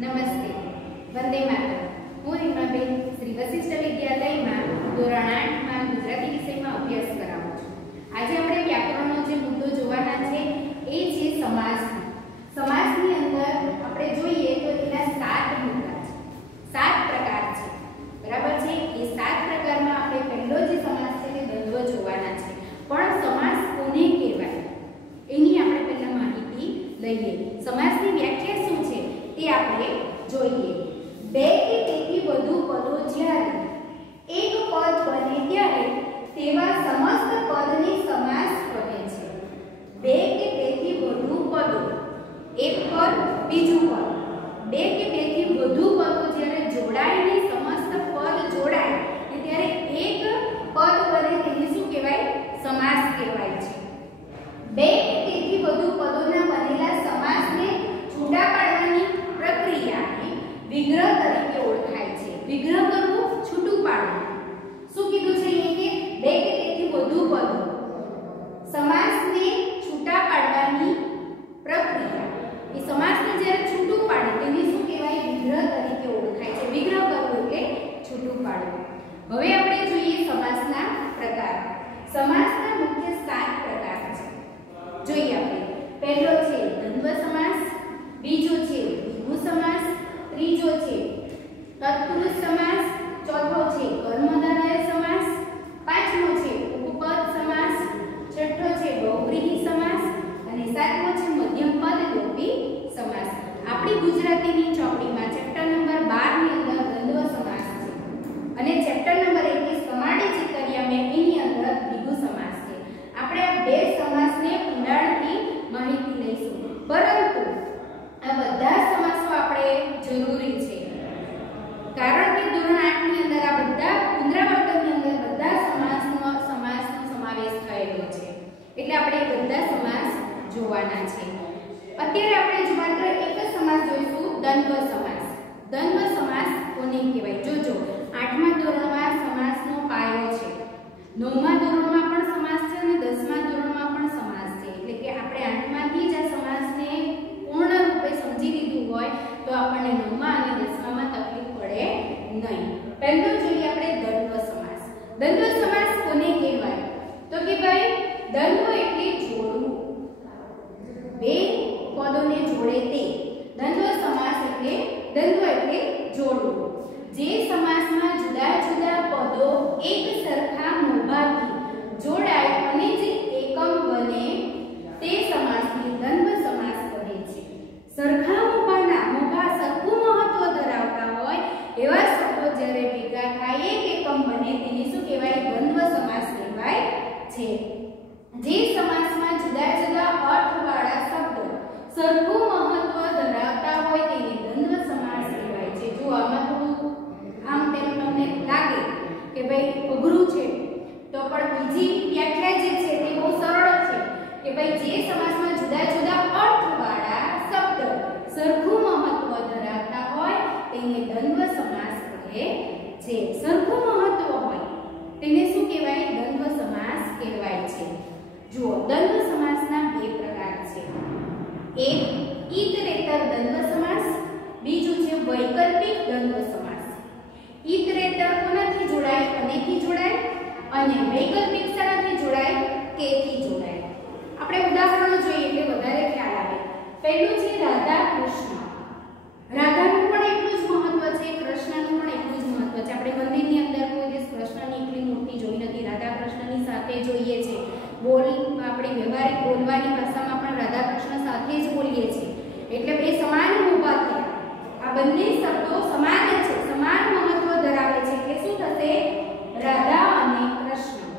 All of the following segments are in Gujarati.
નમસ્તે. વંદે માતરમ. હું રીમાબેન શ્રી વશિષ્ઠ વિદ્યાલયમાં ધોરણ 8માં ગુજરાતી વિષયમાં અભ્યાસ કરાવું છું. આજે આપણે વ્યાકરણનો જે મુદ્દો જોવાના છે એ છે સમાસ. સમાસની અંદર આપણે જોઈએ તો એના 7 મુદ્દા છે, 7 પ્રકાર છે. બરાબર છે? એ 7 પ્રકારમાં આપણે પહેલો જે સમાસ છે તે દ્વંદ્વ જોવાના છે. પણ સમાસ કોને કહેવાય એની આપણે પહેલા માહિતી લઈએ. સમાસની વ્યાખ્યા શું છે તે આપણે જોઈએ. બે કે તેથી વધુ પદો જ્યારે એક પદ બને ત્યારે તેવા સમસ્ત પદને સમાસ કહે છે. બે કે તેથી વધુ પદો, એક પદ બીજું પદ, બે કે તેથી વધુ પદો જ્યારે જોડાઈને સમસ્ત પદ જોડાય ત્યારે એક પદ બને તેને શું કહેવાય? સમાસ કહેવાય છે. બે કે તેથી વધુ પદોના બનેલા સમાસને છૂટા પાડવાની પ્રક્રિયાને વિગ્રહ તરીકે ઓળખાય છે. વિગ્રહ કરવું, છૂટું પાડવું. શું કીધું છે અહીંયા કે બે કે તેથી વધુ પદો સમાસને છૂટા પાડવાની પ્રક્રિયા, એ સમાસને જ્યારે છૂટું પાડે તેને શું કહેવાય? વિગ્રહ તરીકે ઓળખાય છે. વિગ્રહ કરવું એટલે છૂટું પાડવું. હવે આપણે જોઈએ સમાસના પ્રકાર. સમાસના મુખ્ય 7 પ્રકાર છે. જોઈએ આપણે. પહેલો છે દ્વંદ્વ સમાસ, બીજો છે દ્વિગુ સમાસ, ત્રીજો છે તત્પુરુષ સમાસ, ચોથો છે કર્મધારય સમાસ, પાંચમો છે ઉપપદ સમાસ, છઠ્ઠો છે બહુવ્રીહી સમાસ અને સાતમો છે મધ્યમપદ લોપી સમાસ. આપણી ગુજરાતીની ચોપડીમાં ચેપ્ટર નંબર 12 ની અંદર દ્વંદ્વ સમાસ છે અને ચેપ્ટર નંબર 21 કમાડી ચિતરિયા મેં એની અંદર દ્વિગુ સમાસ છે. આપણે આ બે સમાસને ઊંડાણથી માહિતી લઈશું. પરંતુ આ બધા સમાસો આપણે જરૂરી છે, કારણ કે ધોરણ 8 ની અંદર આ બધા પુનરાવર્તનની અંદર બધા સમાસનો સમાવેશ થયેલો છે. એટલે આપણે બધા સમાસ જોવાના છે. અત્યારે આપણે જો માત્ર એક જ સમાસ જોઈશું, દ્વંદ્વ સમાસ. દ્વંદ્વ સમાસ કોને કહેવાય? જોજો, 8મા ધોરણમાં સમાસનો પાયો છે, 9મા ધોરણમાં પણ સમાસ છે અને 10મા ધોરણમાં પણ સમાસ છે. એટલે કે આપણે 8માંથી જ આ સમાસને પૂર્ણ રૂપે સમજી લીધું હોય તો આપણને 9મા અને 10મામાં તકલીફ પડે નહીં. પહેલો જોઈએ આપણે દ્વંદ્વ સમાસ. દ્વંદ્વ સમાસ કોને કહેવાય? તો કે ભાઈ દ્વંદ્વ એટલે જોડવું, બે પદોને જોડે તે. દ્વંદ્વ સમાસ એટલે જોડવું. જે સમાસમાં જુદા જુદા પદો એક સરખા મોભાથી જોડાય અને જે એકમ બને તે સમાસને દ્વંદ્વ સમાસ કહે છે. સરખા મોભા સરખું મહત્વ ધરાવતા હોય એવા શબ્દો જ્યારે ભેગા થાય એક એકમ બને તેને શું કહેવાય? દ્વંદ્વ સમાસ કહેવાય છે. જે સમાસમાં જુદા જુદા અર્થવાળા શબ્દો સરખું મહત્વ ધરાવતા હોય તેને દ્વંદ્વ સમાસ કહેવાય છે. જો આમાં થોડું આમ તેમ તમને લાગે કે ભાઈ અઘરું છે તો પણ બીજી વ્યાખ્યા જે છે તે બહુ સરળ છે કે ભાઈ જે સમાસમાં જુદા જુદા અર્થવાળા શબ્દ સરખું મહત્વ ધરાવતા હોય તેને દ્વંદ્વ સમાસ કહે છે. સરખું મહત્વ હોય તેને શું કહેવાય? દ્વંદ્વ સમાસ કહેવાય છે. જુઓ, દ્વંદ્વ સમાસના 2 પ્રકાર છે. એક ઈતરેતર દ્વંદ્વ સમાસ, બીજું છે વૈકલ્પિક દ્વંદ્વ સમાસ. ઈતરેતર કોનાથી જોડાય? અનેથી જોડાય અને વૈકલ્પિક શાનાથી જોડાય? કે થી જોડાય. આપણે ઉદાહરણો જોઈએ એટલે વધારે ખ્યાલ આવે. પહેલું છે રાધા કૃષ્ણ. રાધાનું પણ એટલું જ મહત્વ છે, કૃષ્ણનું પણ એટલું જ મહત્વ છે. આપણે મંદિરની અંદર કોઈ દિવસ કૃષ્ણની એકલી મૂર્તિ જોઈ નથી, રાધા કૃષ્ણની સાથે જોઈએ છે. આપણી વ્યવહારિક બોલવાની ભાષામાં પણ રાધા કૃષ્ણ સાથે જ બોલીએ છીએ. એટલે બે સમાન ઊભા થયા. આ બંને શબ્દો સમાન છે, સમાન મહત્વ ધરાવે છે. એટલે શું થશે? રાધા અને કૃષ્ણ.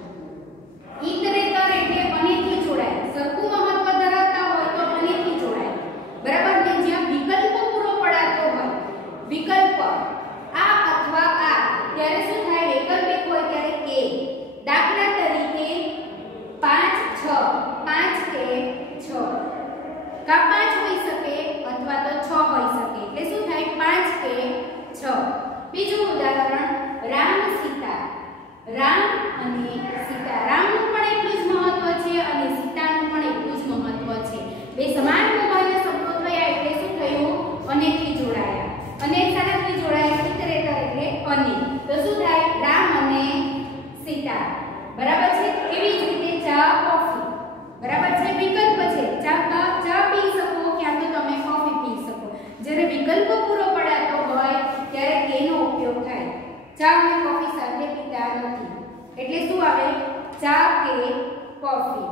ઈતરેતર એટલે અનેથી જોડાય, સરખું મહત્વ ધરાવતા હોય તો અનેથી જોડાય. બરાબર ને? જ્યાં વિકલ્પ પૂરો પડાતો હોય, વિકલ્પ આ અથવા આ, ત્યારે શું થાય? વૈકલ્પિક હોય ત્યારે કે. દાખલા તરીકે 5 6, 5 કે 6, કા 5 હોઈ શકે અથવા તો 6 હોઈ શકે. એટલે શું થાય? 5 બરાબર છે. એવી જ રીતે ચા કોફી બરાબર છે, વિકલ્પ છે. ચા પી શકો ક્યાં તો તમે કોફી પી શકો. જ્યારે વિકલ્પો પૂરો પડાતો હોય ત્યારે કેનો ઉપયોગ થાય. ચા અને કોફી સાથે પીતા નથી એટલે શું આવે? ચા કે કોફી.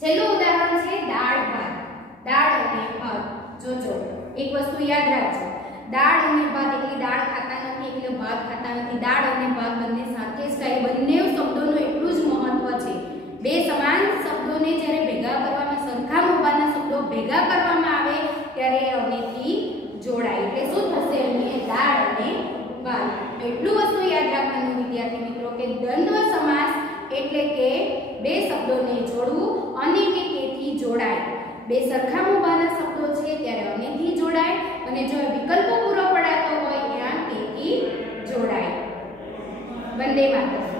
છેલ્લું ઉદાહરણ છે દાળ ભાત. દાળ અને ભાત. જોજો એક વસ્તુ યાદ રાખજો, દાળ અને ભાત એટલે દાળ ખાતા નથી એટલે ભાત ખાતા નથી. દાળ અને ભાત બંને સાથે જ ખાય. બંને શબ્દોનું એટલું જ મહત્વ છે. બે સમાન શબ્દોને જ્યારે ભેગા કરવામાં, સરખા મોભાના શબ્દો ભેગા કરવામાં આવે ત્યારે અનેથી જોડાય. એટલે શું થશે? અહીં દાળ અને ભાત. એટલું વસ્તુ યાદ રાખવાનું વિદ્યાર્થી મિત્રો કે દ્વંદ્વ સમાસ એટલે કે બે શબ્દોને જોડવું અને કે તેથી જોડાય. બે સરખા મોભાના શબ્દો છે ત્યારે અનેથી જોડાય અને જો વિકલ્પો પૂરો પડાતો હોય ત્યાં તેથી જોડાય. વંદે માતરમ.